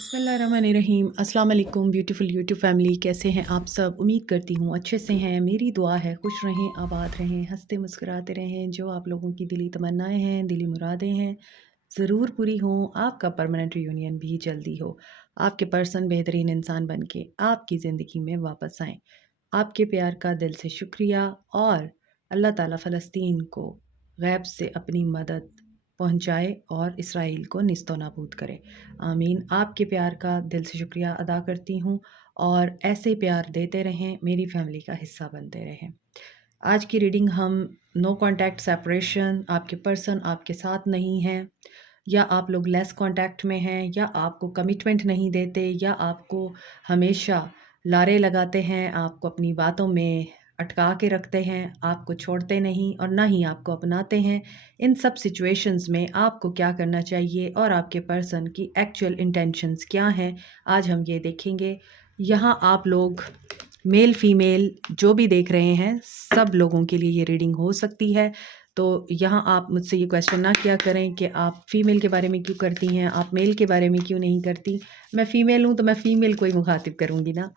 बिस्मिल्लाहिर्रहमानिर्रहीम। अस्सलाम वालेकुम ब्यूटीफुल यूट्यूब फैमिली, कैसे हैं आप सब? उम्मीद करती हूँ अच्छे से हैं। मेरी दुआ है खुश रहें, आबाद रहें, हंसते मुस्कुराते रहें। जो आप लोगों की दिली तमन्नाएं हैं, दिली मुरादें हैं, ज़रूर पूरी हों। आपका परमानेंट रियूनियन भी जल्दी हो। आपके पर्सन बेहतरीन इंसान बन के आपकी ज़िंदगी में वापस आएँ। आपके प्यार का दिल से शुक्रिया। और अल्लाह ताला फ़लस्तीन को गैब से अपनी मदद पहुँचाए और इसराइल को निस्तो नाबूद करे। आमीन। आपके प्यार का दिल से शुक्रिया अदा करती हूँ और ऐसे प्यार देते रहें, मेरी फैमिली का हिस्सा बनते रहें। आज की रीडिंग हम नो कॉन्टैक्ट सेपरेशन, आपके पर्सन आपके साथ नहीं हैं, या आप लोग लेस कॉन्टैक्ट में हैं, या आपको कमिटमेंट नहीं देते, या आपको हमेशा लारे लगाते हैं, आपको अपनी बातों में अटका के रखते हैं, आपको छोड़ते नहीं और ना ही आपको अपनाते हैं। इन सब सिचुएशंस में आपको क्या करना चाहिए और आपके पर्सन की एक्चुअल इंटेंशंस क्या हैं, आज हम ये देखेंगे। यहाँ आप लोग मेल फीमेल जो भी देख रहे हैं, सब लोगों के लिए ये रीडिंग हो सकती है। तो यहाँ आप मुझसे ये क्वेश्चन ना किया करें कि आप फ़ीमेल के बारे में क्यों करती हैं, आप मेल के बारे में क्यों नहीं करती। मैं फ़ीमेल हूँ तो मैं फ़ीमेल को ही मुखातिब करूँगी ना,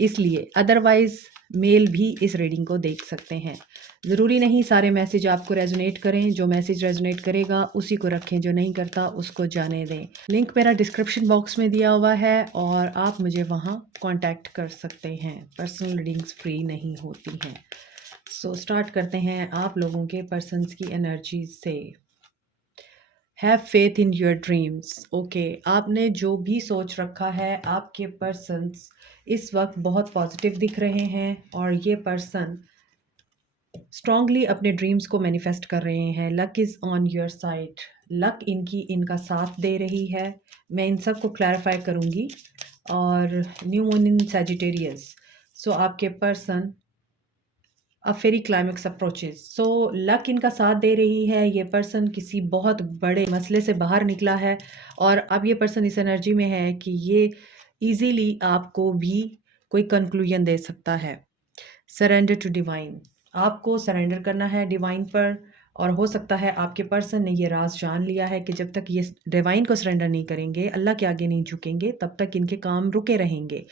इसलिए। अदरवाइज़ मेल भी इस रीडिंग को देख सकते हैं। ज़रूरी नहीं सारे मैसेज आपको रेजोनेट करें। जो मैसेज रेजोनेट करेगा उसी को रखें, जो नहीं करता उसको जाने दें। लिंक मेरा डिस्क्रिप्शन बॉक्स में दिया हुआ है और आप मुझे वहाँ कांटेक्ट कर सकते हैं। पर्सनल रीडिंग्स फ्री नहीं होती हैं। सो स्टार्ट करते हैं आप लोगों के पर्सन्स की एनर्जी से। Have faith in your dreams. Okay, आपने जो भी सोच रखा है, आपके पर्सन्स इस वक्त बहुत पॉजिटिव दिख रहे हैं और ये पर्सन स्ट्रांगली अपने ड्रीम्स को मैनिफेस्ट कर रहे हैं। Luck is on your side. Luck इनका साथ दे रही है। मैं इन सब को क्लैरिफाई करूँगी। और न्यू मून इन सैजिटेरियस। सो आपके पर्सन अ फेरी क्लाइमेक्स अप्रोचेज। सो लक इनका साथ दे रही है। ये पर्सन किसी बहुत बड़े मसले से बाहर निकला है और अब ये पर्सन इस एनर्जी में है कि ये इजीली आपको भी कोई कंक्लूजन दे सकता है। Surrender to divine. आपको सरेंडर करना है डिवाइन पर। और हो सकता है आपके पर्सन ने ये राज जान लिया है कि जब तक ये डिवाइन को सरेंडर नहीं करेंगे, अल्लाह के आगे नहीं झुकेंगे, तब तक इनके काम रुके रहेंगे।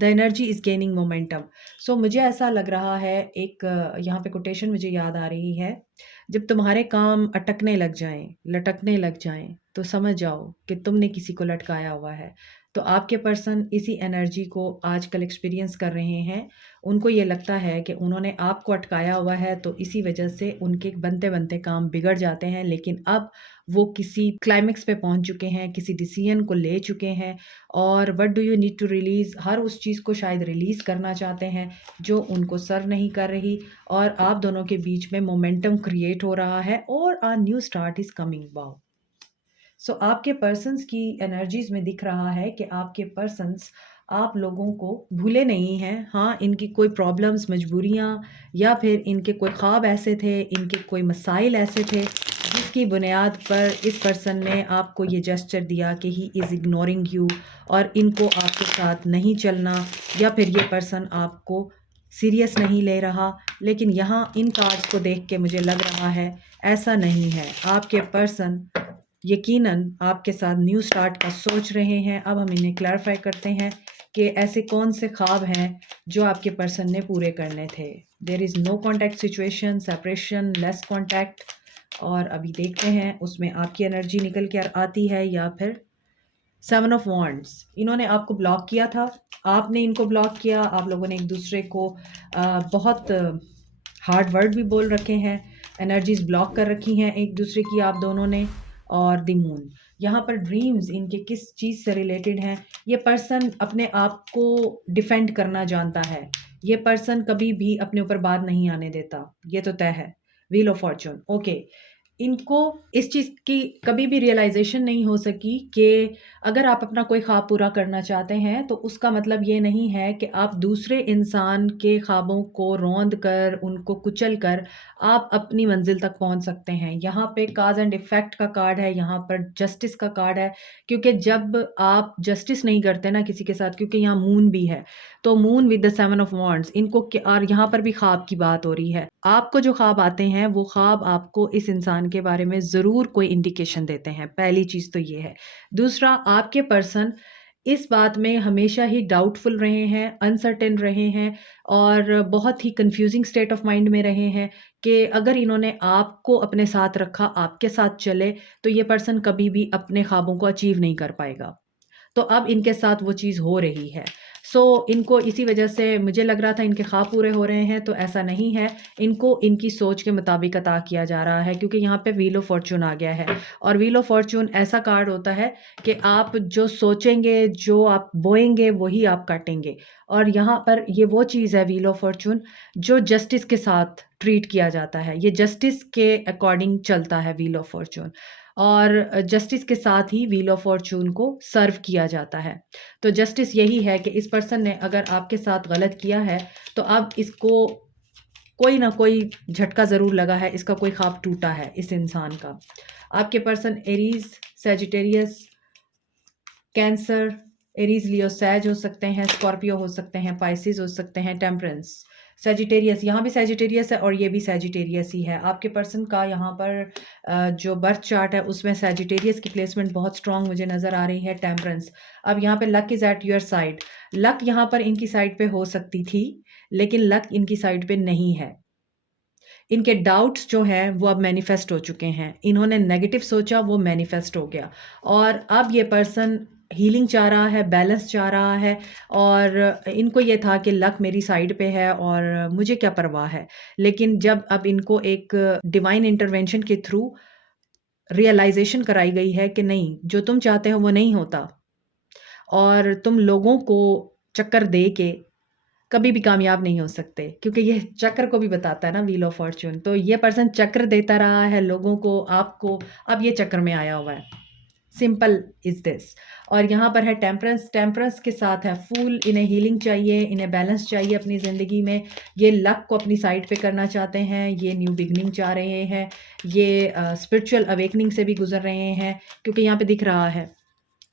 The energy is gaining momentum. So मुझे ऐसा लग रहा है, एक यहाँ पे कोटेशन मुझे याद आ रही है, जब तुम्हारे काम अटकने लग जाएं, लटकने लग जाएं, तो समझ जाओ कि तुमने किसी को लटकाया हुआ है। तो आपके पर्सन इसी एनर्जी को आजकल एक्सपीरियंस कर रहे हैं। उनको ये लगता है कि उन्होंने आपको अटकाया हुआ है, तो इसी वजह से उनके बनते बनते काम बिगड़ जाते हैं। लेकिन अब वो किसी क्लाइमेक्स पे पहुंच चुके हैं, किसी डिसीजन को ले चुके हैं। और what do you need to release, हर उस चीज़ को शायद रिलीज़ करना चाहते हैं जो उनको सर्व नहीं कर रही। और आप दोनों के बीच में मोमेंटम क्रिएट हो रहा है और a new start is coming. Wow. So आपके पर्सन्स की एनर्जीज में दिख रहा है कि आपके पर्सन्स आप लोगों को भूले नहीं हैं। हाँ, इनकी कोई प्रॉब्लम्स, मजबूरियाँ, या फिर इनके कोई ख्वाब ऐसे थे, इनके कोई मसाइल ऐसे थे जिसकी बुनियाद पर इस पर्सन ने आपको ये जेस्चर दिया कि ही इज़ इग्नोरिंग यू और इनको आपके साथ नहीं चलना, या फिर ये पर्सन आपको सीरियस नहीं ले रहा। लेकिन यहाँ इन कार्ड्स को देख के मुझे लग रहा है ऐसा नहीं है। आपके पर्सन यकीनन आपके साथ न्यू स्टार्ट का सोच रहे हैं। अब हम इन्हें क्लैरिफाई करते हैं कि ऐसे कौन से ख्वाब हैं जो आपके पर्सन ने पूरे करने थे। There is no contact situation, separation, less contact. और अभी देखते हैं उसमें आपकी एनर्जी निकल कर आती है या फिर सेवन ऑफ वॉन्ड्स। इन्होंने आपको ब्लॉक किया था, आपने इनको ब्लॉक किया। आप लोगों ने एक दूसरे को बहुत हार्ड वर्ड भी बोल रखे हैं, एनर्जीज ब्लॉक कर रखी हैं एक दूसरे की आप दोनों ने। और द मून, यहाँ पर ड्रीम्स इनके किस चीज़ से रिलेटेड हैं। ये पर्सन अपने आप को डिफेंड करना जानता है। ये पर्सन कभी भी अपने ऊपर बात नहीं आने देता, ये तो तय है। Wheel of Fortune. ओके, इनको इस चीज़ की कभी भी रियलाइजेशन नहीं हो सकी कि अगर आप अपना कोई ख्वाब पूरा करना चाहते हैं तो उसका मतलब ये नहीं है कि आप दूसरे इंसान के ख्वाबों को रौंद कर, उनको कुचल कर आप अपनी मंजिल तक पहुंच सकते हैं। यहाँ पे काज एंड इफ़ेक्ट का कार्ड है, यहाँ पर जस्टिस का कार्ड है। क्योंकि जब आप जस्टिस नहीं करते ना किसी के साथ, क्योंकि यहाँ मून भी है, तो moon with the seven of wands इनको और यहाँ पर भी ख्वाब की बात हो रही है। आपको जो ख्वाब आते हैं वो ख्वाब आपको इस इंसान के बारे में ज़रूर कोई इंडिकेशन देते हैं। पहली चीज़ तो ये है। दूसरा, आपके पर्सन इस बात में हमेशा ही डाउटफुल रहे हैं, अनसर्टेन रहे हैं और बहुत ही कन्फ्यूज़िंग स्टेट ऑफ माइंड में रहे हैं कि अगर इन्होंने आपको अपने साथ रखा, आपके साथ चले, तो ये पर्सन कभी भी अपने ख्वाबों को अचीव नहीं कर पाएगा। तो अब इनके साथ वो चीज़ हो रही है। सो इनको इसी वजह से मुझे लग रहा था इनके ख्वाब पूरे हो रहे हैं, तो ऐसा नहीं है। इनको इनकी सोच के मुताबिक अता किया जा रहा है क्योंकि यहाँ पे व्हील ऑफ फॉर्च्यून आ गया है और व्हील ऑफ फॉर्च्यून ऐसा कार्ड होता है कि आप जो सोचेंगे, जो आप बोएँगे, वही आप काटेंगे और यहाँ पर ये वो चीज़ है व्हील ऑफ फॉर्च्यून जो जस्टिस के साथ ट्रीट किया जाता है। ये जस्टिस के अकॉर्डिंग चलता है व्हील ऑफ फॉर्च्यून और जस्टिस के साथ ही व्हील ऑफ फॉर्च्यून को सर्व किया जाता है। तो जस्टिस यही है कि इस पर्सन ने अगर आपके साथ गलत किया है, तो अब इसको कोई ना कोई झटका ज़रूर लगा है, इसका कोई ख्वाब टूटा है इस इंसान का। आपके person Aries, Sagittarius, Cancer, Aries, Leo, Sag हो सकते हैं, स्कॉर्पियो हो सकते हैं, पाइसेस हो सकते हैं, टेम्परेंस, सजिटेरियस, यहाँ भी सजिटेरियस है और ये भी सजिटेरियस ही है। आपके पर्सन का यहाँ पर जो बर्थ चार्ट है उसमें सजिटेरियस की प्लेसमेंट बहुत स्ट्रॉन्ग मुझे नज़र आ रही है। टेम्परेंस, अब यहाँ पे luck is at your side. Luck यहाँ पर इनकी साइड पे हो सकती थी, लेकिन लक इनकी साइड पे नहीं है। इनके डाउट्स जो हैं वो अब मैनिफेस्ट हो चुके हैं। इन्होंने नेगेटिव सोचा, वो मैनिफेस्ट हो गया और अब ये पर्सन हीलिंग चाह रहा है, बैलेंस चाह रहा है और इनको ये था कि लक मेरी साइड पे है और मुझे क्या परवाह है। लेकिन जब अब इनको एक डिवाइन इंटरवेंशन के थ्रू रियलाइजेशन कराई गई है कि नहीं, जो तुम चाहते हो वो नहीं होता और तुम लोगों को चक्कर दे के कभी भी कामयाब नहीं हो सकते, क्योंकि ये चक्र को भी बताता है ना व्हील ऑफ फॉर्च्यून। तो ये पर्सन चक्र देता रहा है लोगों को, आपको, अब ये चक्र में आया हुआ है। Simple is this. और यहाँ पर है टेम्परेंस। टेम्परेंस के साथ है फूल। इन्हें हीलिंग चाहिए, इन्हें बैलेंस चाहिए अपनी ज़िंदगी में। ये लक को अपनी साइड पे करना चाहते हैं, ये न्यू बिगनिंग चाह रहे हैं, ये स्पिरिचुअल अवेकनिंग से भी गुजर रहे हैं क्योंकि यहाँ पे दिख रहा है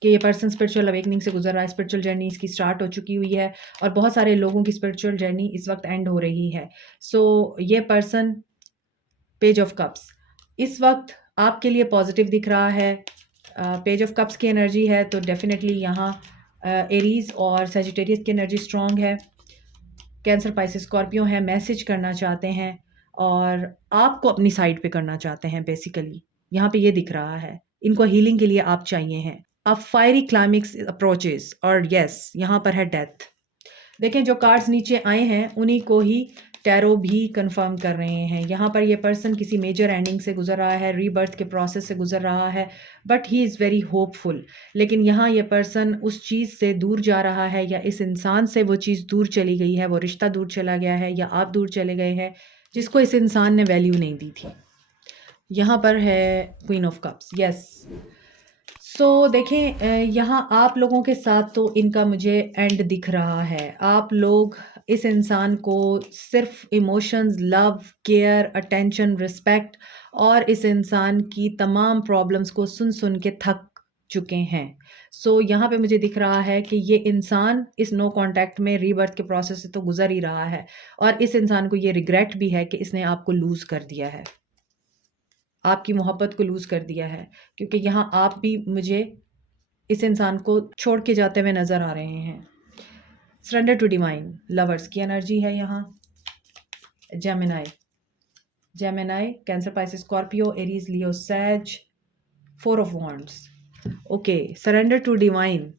कि ये पर्सन स्पिरिचुअल अवेकनिंग से गुजर रहा है। स्पिरिचुअल जर्नी इसकी स्टार्ट हो चुकी हुई है और बहुत सारे लोगों की स्पिरिचुअल जर्नी इस वक्त एंड हो रही है। सो ये पर्सन, पेज ऑफ कप्स, इस वक्त आपके लिए पॉजिटिव दिख रहा है। पेज ऑफ कप्स की एनर्जी है तो डेफिनेटली यहाँ एरीज और सेजिटेरियस की एनर्जी स्ट्रॉन्ग है। कैंसर, पाइसेस, स्कॉर्पियो है, मैसेज करना चाहते हैं और आपको अपनी साइड पे करना चाहते हैं बेसिकली। यहाँ पे ये दिख रहा है, इनको हीलिंग के लिए आप चाहिए हैं। अब फायरी क्लाइमेक्स अप्रोचेस और यस, यहाँ पर है डेथ। देखें जो कार्ड्स नीचे आए हैं उन्हीं को ही टैरो भी कंफर्म कर रहे हैं। यहाँ पर ये पर्सन किसी मेजर एंडिंग से गुजर रहा है, रीबर्थ के प्रोसेस से गुजर रहा है, but he is very hopeful. लेकिन यहाँ ये पर्सन उस चीज़ से दूर जा रहा है या इस इंसान से वो चीज़ दूर चली गई है, वो रिश्ता दूर चला गया है या आप दूर चले गए हैं जिसको इस इंसान ने वैल्यू नहीं दी थी। यहाँ पर है क्वीन ऑफ कप्स, यस। सो देखें यहाँ आप लोगों के साथ तो इनका मुझे एंड दिख रहा है। आप लोग इस इंसान को सिर्फ emotions, love, care, attention, respect और इस इंसान की तमाम प्रॉब्लम्स को सुन सुन के थक चुके हैं। सो यहाँ पे मुझे दिख रहा है कि ये इंसान इस नो कांटेक्ट में रीबर्थ के प्रोसेस से तो गुजर ही रहा है और इस इंसान को ये रिग्रेट भी है कि इसने आपको लूज़ कर दिया है, आपकी मोहब्बत को लूज़ कर दिया है, क्योंकि यहाँ आप भी मुझे इस इंसान को छोड़ के जाते हुए नज़र आ रहे हैं। सरेंडर टू डिवाइन, लवर्स की एनर्जी है यहाँ। Gemini, Gemini, Cancer, Pisces, Scorpio, Aries, Leo, Sag, 4 of wands. Okay, surrender to divine.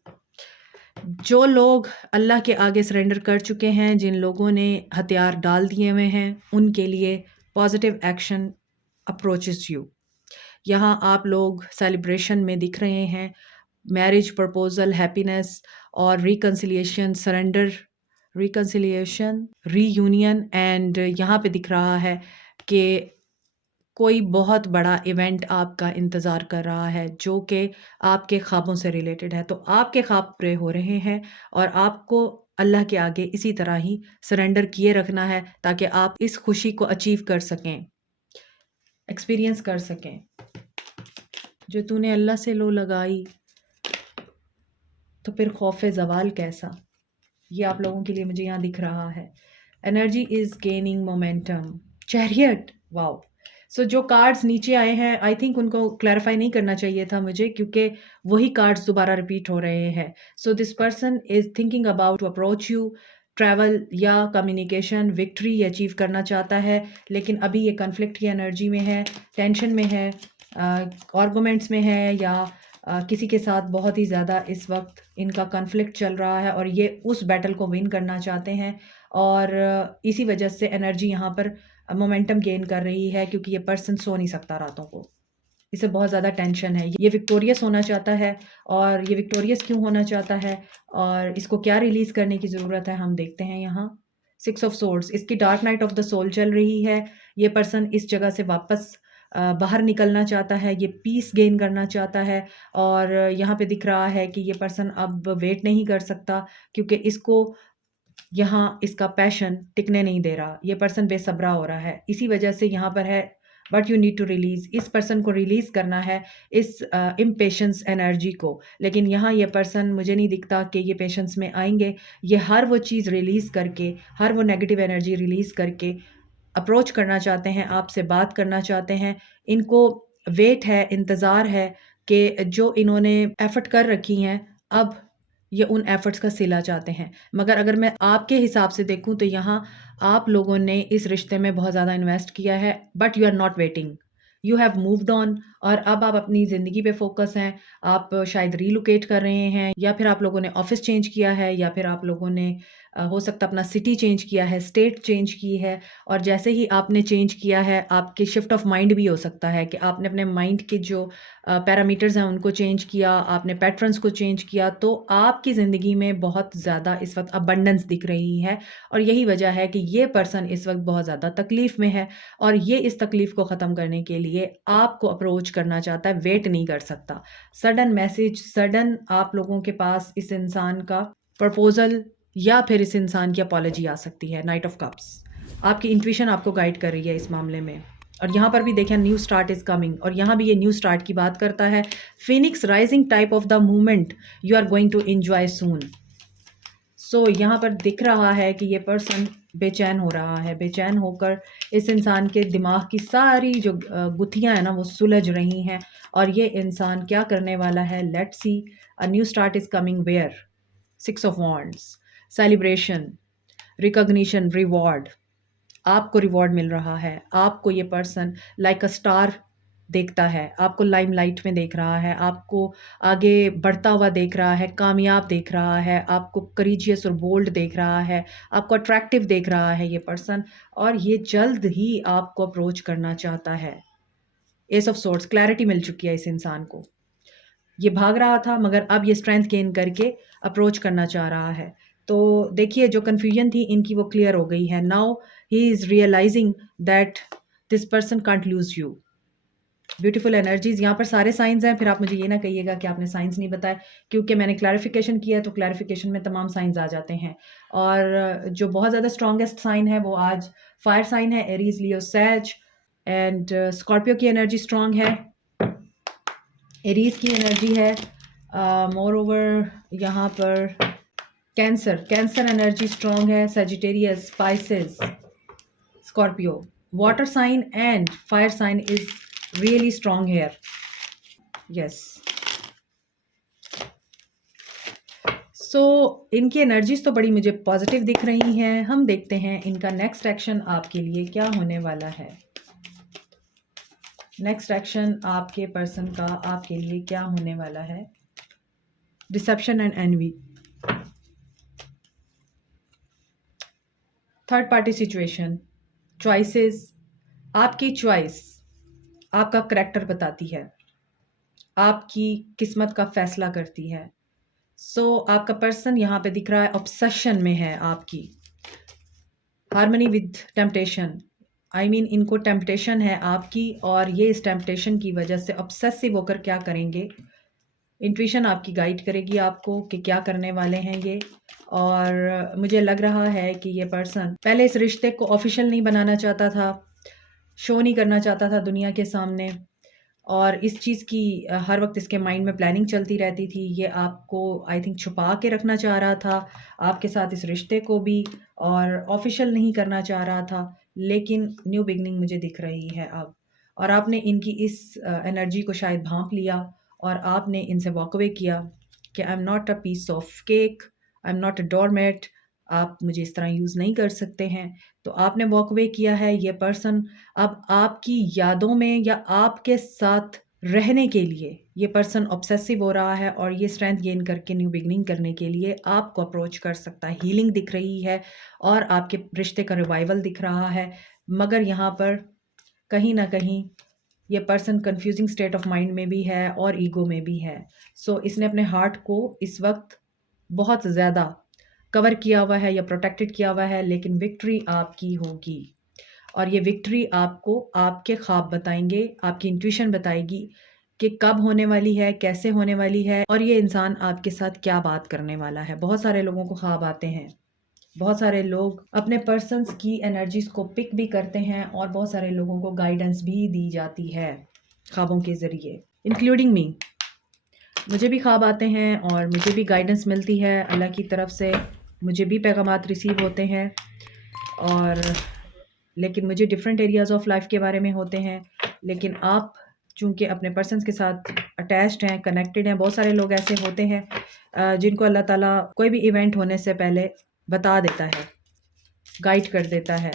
जो लोग अल्लाह के आगे सरेंडर कर चुके हैं, जिन लोगों ने हथियार डाल दिए हुए हैं, उनके लिए पॉजिटिव एक्शन अप्रोचेस यू। यहाँ आप लोग सेलिब्रेशन में दिख रहे हैं, मैरिज प्रपोजल, हैप्पीनेस और reconciliation, surrender, reconciliation, reunion. And यहाँ पे दिख रहा है कि कोई बहुत बड़ा इवेंट आपका इंतज़ार कर रहा है जो कि आपके ख्वाबों से रिलेटेड है। तो आपके ख्वाब पूरे हो रहे हैं और आपको अल्लाह के आगे इसी तरह ही सरेंडर किए रखना है ताकि आप इस खुशी को अचीव कर सकें, एक्सपीरियंस कर सकें। जो तूने अल्लाह से लो लगाई तो फिर खौफ ज़वाल कैसा, ये आप लोगों के लिए मुझे यहाँ दिख रहा है। Energy is gaining momentum. Chariot, wow. So जो कार्ड्स नीचे आए हैं आई थिंक उनको क्लैरिफाई नहीं करना चाहिए था मुझे, क्योंकि वही कार्ड्स दोबारा रिपीट हो रहे हैं। So this person is thinking about to approach you, travel या कम्युनिकेशन, विक्ट्री अचीव करना चाहता है, लेकिन अभी ये कन्फ्लिक्ट की एनर्जी में है, टेंशन में है, आर्गुमेंट्स में है, या किसी के साथ बहुत ही ज़्यादा इस वक्त इनका कन्फ्लिक्ट चल रहा है और ये उस बैटल को विन करना चाहते हैं। और इसी वजह से एनर्जी यहाँ पर मोमेंटम गेन कर रही है, क्योंकि ये पर्सन सो नहीं सकता रातों को, इसे बहुत ज़्यादा टेंशन है। ये विक्टोरियस होना चाहता है, और ये विक्टोरियस क्यों होना चाहता है और इसको क्या रिलीज़ करने की ज़रूरत है, हम देखते हैं यहाँ। 6 ऑफ सोर्ड्स, इसकी dark night of the soul चल रही है। ये पर्सन इस जगह से वापस बाहर निकलना चाहता है, ये पीस गेन करना चाहता है, और यहाँ पे दिख रहा है कि ये पर्सन अब वेट नहीं कर सकता, क्योंकि इसको यहाँ इसका पैशन टिकने नहीं दे रहा, ये पर्सन बेसब्रा हो रहा है। इसी वजह से यहाँ पर है but you need to release, इस पर्सन को रिलीज़ करना है, इस इम्पेशेंस एनर्जी को। लेकिन यहाँ ये पर्सन मुझे नहीं दिखता कि ये पेशेंस में आएंगे। ये हर वो चीज़ रिलीज़ करके, हर वो नेगेटिव एनर्जी रिलीज़ करके अप्रोच करना चाहते हैं, आपसे बात करना चाहते हैं। इनको वेट है, इंतज़ार है कि जो इन्होंने एफ़र्ट कर रखी हैं, अब ये उन एफ़र्ट्स का सिला चाहते हैं। मगर अगर मैं आपके हिसाब से देखूँ तो यहाँ आप लोगों ने इस रिश्ते में बहुत ज़्यादा इन्वेस्ट किया है, but you are not waiting, you have moved on, और अब आप अपनी ज़िंदगी पे फ़ोकस हैं। आप शायद रीलोकेट कर रहे हैं, या फिर आप लोगों ने ऑफ़िस चेंज किया है, या फिर आप लोगों ने हो सकता है अपना सिटी चेंज किया है, स्टेट चेंज की है। और जैसे ही आपने चेंज किया है, आपके शिफ्ट ऑफ माइंड भी हो सकता है कि आपने अपने माइंड के जो पैरामीटर्स हैं उनको चेंज किया, आपने पैटर्न्स को चेंज किया, तो आपकी ज़िंदगी में बहुत ज़्यादा इस वक्त अबंडेंस दिख रही है। और यही वजह है कि ये पर्सन इस वक्त बहुत ज़्यादा तकलीफ़ में है, और ये इस तकलीफ़ को ख़त्म करने के लिए आपको अप्रोच करना चाहता है, वेट नहीं कर सकता। सडन मैसेज, सडन आप लोगों के पास इस इंसान का प्रपोज़ल, या फिर इस इंसान की अपॉलजी आ सकती है। नाइट ऑफ कप्स, आपकी इंट्यूशन आपको गाइड कर रही है इस मामले में। और यहाँ पर भी देखें, न्यू स्टार्ट इज कमिंग, और यहाँ भी ये न्यू स्टार्ट की बात करता है। Phoenix rising type of the movement you are going to enjoy soon. So यहाँ पर दिख रहा है कि ये पर्सन बेचैन हो रहा है, बेचैन होकर इस इंसान के दिमाग की सारी जो गुत्थियाँ हैं ना, वो सुलझ रही हैं। और ये इंसान क्या करने वाला है, let's see. A new start is coming where, 6 of wands, celebration, recognition, reward. आपको रिवॉर्ड मिल रहा है। आपको ये पर्सन लाइक अ स्टार देखता है, आपको लाइमलाइट में देख रहा है, आपको आगे बढ़ता हुआ देख रहा है, कामयाब देख रहा है, आपको करेजियस और बोल्ड देख रहा है, आपको अट्रैक्टिव देख रहा है ये पर्सन। और ये जल्द ही आपको अप्रोच करना चाहता है। एस ऑफ सोर्ड्स, क्लैरिटी मिल चुकी है इस इंसान को। ये भाग रहा था, मगर अब ये स्ट्रेंथ गेन करके अप्रोच करना चाह रहा है। तो देखिए, जो कन्फ्यूजन थी इनकी वो क्लियर हो गई है। Now he is realizing that this person can't lose you. Beautiful energies, यहाँ पर सारे साइंस हैं। फिर आप मुझे ये ना कहिएगा कि आपने साइंस नहीं बताया, क्योंकि मैंने क्लैरिफिकेशन किया है, तो क्लैरिफिकेशन में तमाम साइंस आ जाते हैं। और जो बहुत ज़्यादा स्ट्रॉन्गेस्ट साइन है वो आज फायर साइन है, Aries, Leo, sag. And Scorpio की एनर्जी स्ट्रॉन्ग है, एरीज की एनर्जी है। मोर ओवर यहाँ पर कैंसर, कैंसर एनर्जी स्ट्रॉन्ग है, Sagittarius, Pisces, Scorpio. Water sign and fire sign is really strong here, yes. So इनकी energies तो बड़ी मुझे पॉजिटिव दिख रही हैं। हम देखते हैं इनका नेक्स्ट एक्शन आपके लिए क्या होने वाला है। नेक्स्ट एक्शन आपके पर्सन का आपके लिए क्या होने वाला है। Deception and envy, third party situation, choices. आपकी चॉइस आपका करैक्टर बताती है, आपकी किस्मत का फैसला करती है। सो आपका पर्सन यहाँ पे दिख रहा है ऑब्सेशन में है आपकी। Harmony with temptation, I mean इनको टेम्पटेशन है आपकी, और ये इस टेम्पटेशन की वजह से ऑब्सेसिव होकर क्या करेंगे। इंट्यूशन आपकी गाइड करेगी आपको कि क्या करने वाले हैं ये। और मुझे लग रहा है कि ये पर्सन पहले इस रिश्ते को ऑफिशियल नहीं बनाना चाहता था, शो नहीं करना चाहता था दुनिया के सामने, और इस चीज़ की हर वक्त इसके माइंड में प्लानिंग चलती रहती थी। ये आपको आई थिंक छुपा के रखना चाह रहा था, आपके साथ इस रिश्ते को भी, और ऑफिशियल नहीं करना चाह रहा था। लेकिन न्यू बिगनिंग मुझे दिख रही है अब, और आपने इनकी इस एनर्जी को शायद भांप लिया और आपने इनसे वॉक अवे किया कि I am not a piece of cake, I am not a doormat, आप मुझे इस तरह यूज़ नहीं कर सकते हैं। तो आपने वॉक अवे किया है। ये पर्सन अब आपकी यादों में या आपके साथ रहने के लिए ये पर्सन ऑब्सेसिव हो रहा है और ये स्ट्रेंथ गेन करके न्यू बिगनिंग करने के लिए आपको अप्रोच कर सकता है। हीलिंग दिख रही है और आपके रिश्ते का रिवाइवल दिख रहा है, मगर यहाँ पर कहीं ना कहीं ये person confusing state of mind में भी है और ईगो में भी है। सो इसने अपने हार्ट को इस वक्त बहुत ज़्यादा कवर किया हुआ है या प्रोटेक्टेड किया हुआ है, लेकिन विक्ट्री आपकी होगी और ये विक्ट्री आपको आपके ख्वाब बताएंगे, आपकी इंट्यूशन बताएगी कि कब होने वाली है, कैसे होने वाली है और ये इंसान आपके साथ क्या बात करने वाला है। बहुत सारे लोगों को ख्वाब आते हैं, बहुत सारे लोग अपने पर्सन्स की एनर्जीज को पिक भी करते हैं और बहुत सारे लोगों को गाइडेंस भी दी जाती है ख्वाबों के ज़रिए, इंक्लूडिंग मी। मुझे भी ख्वाब आते हैं और मुझे भी गाइडेंस मिलती है अल्लाह की तरफ से, मुझे भी पैगामात रिसीव होते हैं और लेकिन मुझे डिफरेंट एरियाज़ ऑफ लाइफ के बारे में होते हैं। लेकिन आप चूँकि अपने पर्सन्स के साथ अटैच्ड हैं, कनेक्टेड हैं, बहुत सारे लोग ऐसे होते हैं जिनको अल्लाह ताला कोई भी इवेंट होने से पहले बता देता है, गाइड कर देता है,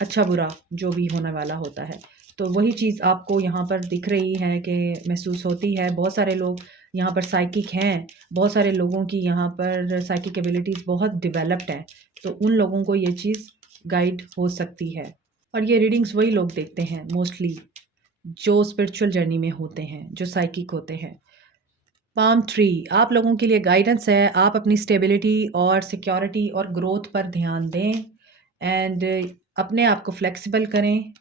अच्छा बुरा जो भी होने वाला होता है। तो वही चीज़ आपको यहाँ पर दिख रही है कि महसूस होती है। बहुत सारे लोग यहाँ पर साइकिक हैं, बहुत सारे लोगों की यहाँ पर साइकिक एबिलिटीज़ बहुत डेवलप्ड हैं, तो उन लोगों को ये चीज़ गाइड हो सकती है। और ये रीडिंग्स वही लोग देखते हैं मोस्टली जो स्पिरिचुअल जर्नी में होते हैं, जो साइकिक होते हैं। पाम ट्री आप लोगों के लिए गाइडेंस है। आप अपनी स्टेबिलिटी और सिक्योरिटी और ग्रोथ पर ध्यान दें एंड अपने आप को फ्लेक्सिबल करें।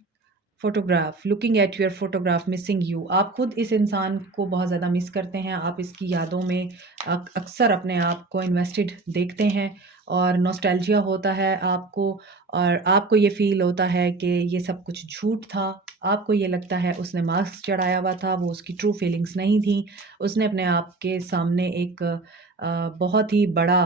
Photograph, looking at your photograph missing you, आप खुद इस इंसान को बहुत ज़्यादा मिस करते हैं। आप इसकी यादों में अक्सर अपने आप को इन्वेस्टेड देखते हैं और नॉस्टैल्जिया होता है आपको और आपको ये फ़ील होता है कि ये सब कुछ झूठ था। आपको ये लगता है उसने मास्क चढ़ाया हुआ था, वो उसकी ट्रू फीलिंग्स नहीं थी। उसने अपने आप के सामने एक बहुत ही बड़ा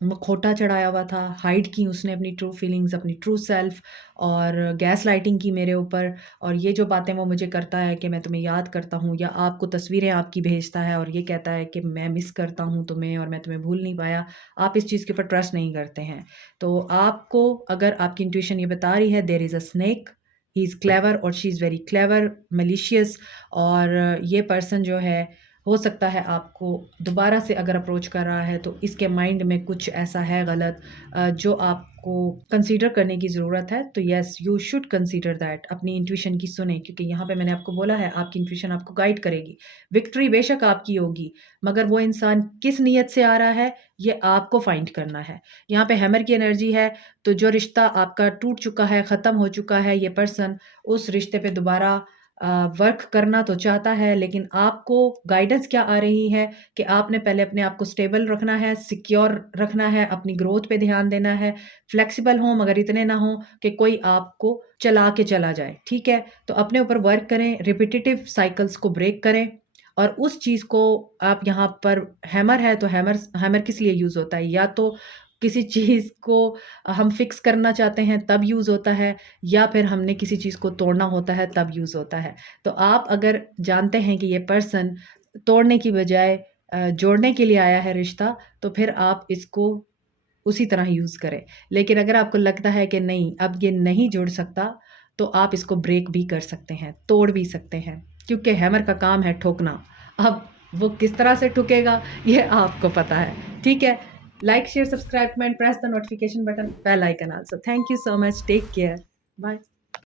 मुखौटा चढ़ाया हुआ था, हाइड की उसने अपनी ट्रू फीलिंग्स, अपनी ट्रू सेल्फ और गैस लाइटिंग की मेरे ऊपर। और ये जो बातें वो मुझे करता है कि मैं तुम्हें याद करता हूँ या आपको तस्वीरें आपकी भेजता है और ये कहता है कि मैं मिस करता हूँ तुम्हें और मैं तुम्हें भूल नहीं पाया। आप इस चीज़ के ऊपर ट्रस्ट नहीं करते हैं। तो आपको अगर आपकी इंट्यूशन ये बता रही है there is a snake, he is clever और she is very clever, malicious, और ये पर्सन जो है हो सकता है आपको दोबारा से अगर अप्रोच कर रहा है तो इसके माइंड में कुछ ऐसा है गलत जो आपको कंसीडर करने की ज़रूरत है। तो yes, you should consider that. अपनी इंट्यूशन की सुने, क्योंकि यहाँ पे मैंने आपको बोला है आपकी इंट्यूशन आपको गाइड करेगी। विक्ट्री बेशक आपकी होगी, मगर वो इंसान किस नीयत से आ रहा है ये आपको फाइंड करना है। यहाँ पे हैमर की एनर्जी है, तो जो रिश्ता आपका टूट चुका है, ख़त्म हो चुका है, ये पर्सन उस रिश्ते पे दोबारा वर्क करना तो चाहता है, लेकिन आपको गाइडेंस क्या आ रही है कि आपने पहले अपने आप को स्टेबल रखना है, सिक्योर रखना है, अपनी ग्रोथ पे ध्यान देना है, फ्लेक्सिबल हो मगर इतने ना हो कि कोई आपको चला के चला जाए। ठीक है? तो अपने ऊपर वर्क करें, रिपिटिटिव साइकिल्स को ब्रेक करें और उस चीज़ को आप यहाँ पर हैमर है तो हैमर हैमर किस लिए यूज़ होता है? या तो किसी चीज़ को हम फिक्स करना चाहते हैं तब यूज़ होता है, या फिर हमने किसी चीज़ को तोड़ना होता है तब यूज़ होता है। तो आप अगर जानते हैं कि ये पर्सन तोड़ने की बजाय जोड़ने के लिए आया है रिश्ता, तो फिर आप इसको उसी तरह यूज़ करें। लेकिन अगर आपको लगता है कि नहीं, अब ये नहीं जुड़ सकता, तो आप इसको ब्रेक भी कर सकते हैं, तोड़ भी सकते हैं, क्योंकि हैमर का काम है ठोकना। अब वो किस तरह से ठुकेगा ये आपको पता है। ठीक है? Like, share, subscribe, and press the notification button, bell icon also. Thank you so much. Take care. Bye.